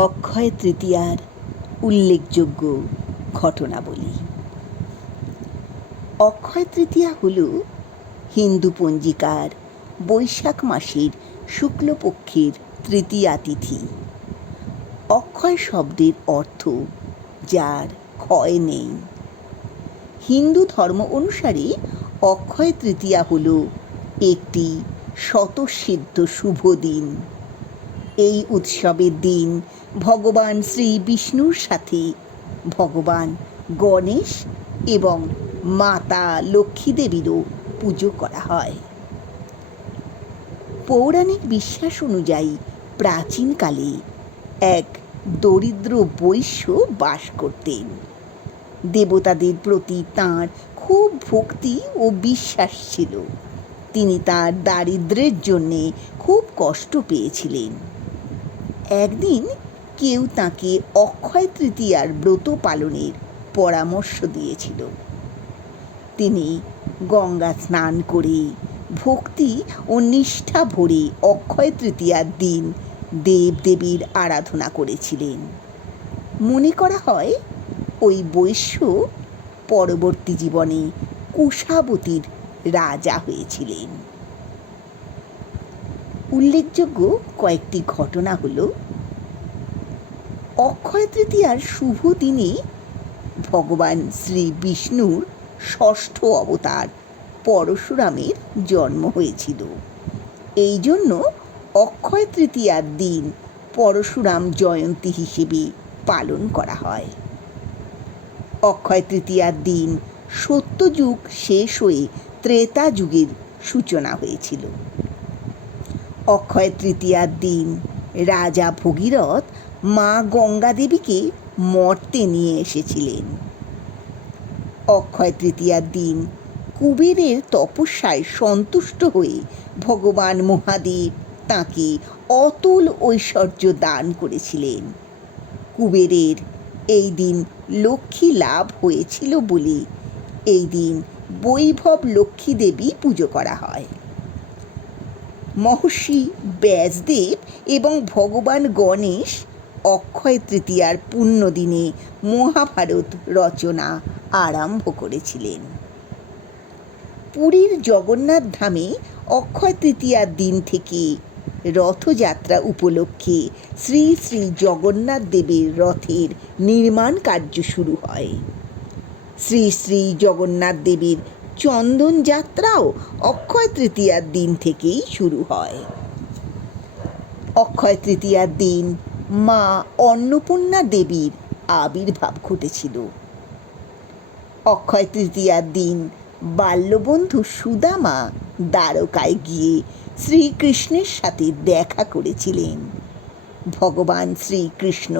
অক্ষয় তৃতীয়ার উল্লেখযোগ্য ঘটনাবলী। অক্ষয় তৃতীয়া হল হিন্দু পঞ্জিকার বৈশাখ মাসের শুক্লপক্ষের তৃতীয়া তিথি। অক্ষয় শব্দের অর্থ যার ক্ষয় নেই। হিন্দু ধর্ম অনুসারে অক্ষয় তৃতীয়া হল একটি স্বতঃসিদ্ধ শুভ দিন। এই উৎসবের দিন ভগবান শ্রী বিষ্ণুর সাথে ভগবান গণেশ এবং মাতা লক্ষ্মী দেবীরও পুজো করা হয়। পৌরাণিক বিশ্বাস অনুযায়ী প্রাচীনকালে এক দরিদ্র বৈশ্য বাস করতেন। দেবতাদের প্রতি তাঁর খুব ভক্তি ও বিশ্বাস ছিল। তিনি তাঁর দারিদ্র্যের জন্যে খুব কষ্ট পেয়েছিলেন। একদিন কেউ তাঁকে অক্ষয় তৃতীয়ার ব্রত পালনের পরামর্শ দিয়েছিল। তিনি গঙ্গা স্নান করে ভক্তি ও নিষ্ঠা ভরে অক্ষয় তৃতীয়ার দিন দেবদেবীর আরাধনা করেছিলেন। মনে করা হয় ওই বৈশ্য পরবর্তী জীবনে কুশাবতীর রাজা হয়েছিলেন। উল্লেখযোগ্য কয়েকটি ঘটনা হল, অক্ষয় তৃতীয়ার শুভ দিনে ভগবান শ্রী বিষ্ণুর ষষ্ঠ অবতার পরশুরামের জন্ম হয়েছিল। এই জন্য অক্ষয় তৃতীয়ার দিন পরশুরাম জয়ন্তী হিসেবে পালন করা হয়। অক্ষয় তৃতীয়ার দিন সত্যযুগ শেষ হয়ে ত্রেতা যুগের সূচনা হয়েছিল। অক্ষয় তৃতীয়ার দিন রাজা ভগীরথ মা গঙ্গা দেবীকে মর্তে নিয়ে এসেছিলেন। অক্ষয় তৃতীয়ার দিন কুবেরের তপস্যায় সন্তুষ্ট হয়ে ভগবান মহাদেব তাঁকে অতুল ঐশ্বর্য দান করেছিলেন। কুবেরের এই দিন লক্ষ্মী লাভ হয়েছিল বলে এই দিন বৈভব লক্ষ্মী দেবী পুজো করা হয়। মহর্ষি ব্যাসদেব এবং ভগবান গণেশ অক্ষয় তৃতীয়ার পুণ্য দিনে মহাভারত রচনা আরম্ভ করেছিলেন। পুরীর জগন্নাথ ধামে অক্ষয় তৃতীয়ার দিন থেকে রথযাত্রা উপলক্ষে শ্রী শ্রী জগন্নাথ দেবের রথের নির্মাণ কার্য শুরু হয়। শ্রী শ্রী জগন্নাথ দেবের চন্দন যাত্রাও অক্ষয় তৃতীয়ার দিন থেকেই শুরু হয়। অক্ষয় তৃতীয়ার দিন মা অন্নপূর্ণা দেবীর আবির্ভাব ঘটেছিল। অক্ষয় তৃতীয়ার দিন বাল্যবন্ধু সুদামা দ্বারকায় গিয়ে শ্রীকৃষ্ণের সাথে দেখা করেছিলেন। ভগবান শ্রীকৃষ্ণ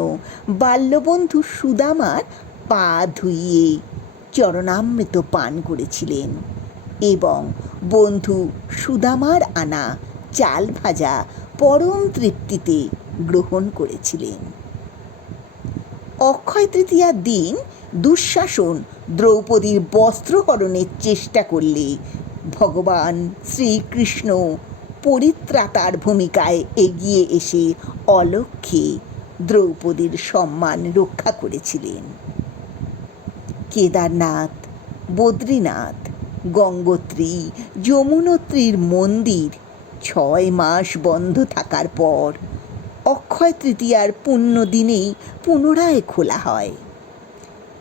বাল্যবন্ধু সুদামার পা ধুইয়ে চরণামৃত পান করেছিলেন এবং বন্ধু সুদামার আনা চাল ভাজা পরম তৃপ্তিতে গ্রহণ করেছিলেন। অক্ষয় তৃতীয়ার দিন দুঃশাসন দ্রৌপদীর বস্ত্রহরণের চেষ্টা করলে ভগবান শ্রীকৃষ্ণ পরিত্রাতার ভূমিকায় এগিয়ে এসে অলক্ষ্যে দ্রৌপদীর সম্মান রক্ষা করেছিলেন। কেদারনাথ, বদ্রীনাথ, গঙ্গোত্রী, যমুনোত্রীর মন্দির 6 মাস বন্ধ থাকার পর অক্ষয় তৃতীয়ার পুণ্য দিনেই পুনরায় খোলা হয়।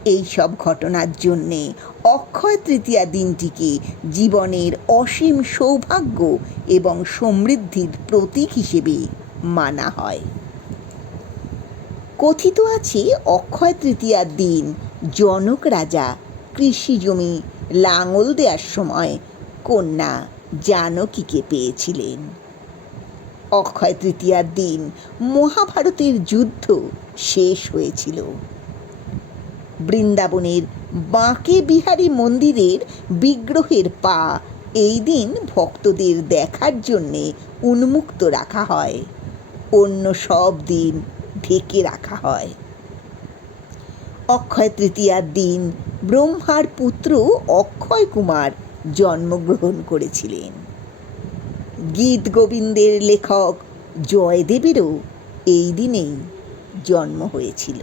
এই সব ঘটনার জন্যে অক্ষয় তৃতীয়া দিনটিকে জীবনের অসীম সৌভাগ্য এবং সমৃদ্ধির প্রতীক হিসেবে মানা হয়। কথিত আছে, অক্ষয় তৃতীয়ার দিন জনক রাজা কৃষি জমি লাঙল দেওয়ার সময় কন্যা জানকীকে পেয়েছিলেন। অক্ষয় তৃতীয়ার দিন মহাভারতের যুদ্ধ শেষ হয়েছিল। বৃন্দাবনের বাঁকে বিহারী মন্দিরের বিগ্রহের পা এই দিন ভক্তদের দেখার জন্যে উন্মুক্ত রাখা হয়। অন্য সব দিন ঢেকে রাখা হয়। অক্ষয় তৃতীয়ার দিন ব্রহ্মার পুত্র অক্ষয় কুমার জন্মগ্রহণ করেছিলেন। গীত গোবিন্দের লেখক জয়দেবেরও এই দিনেই জন্ম হয়েছিল।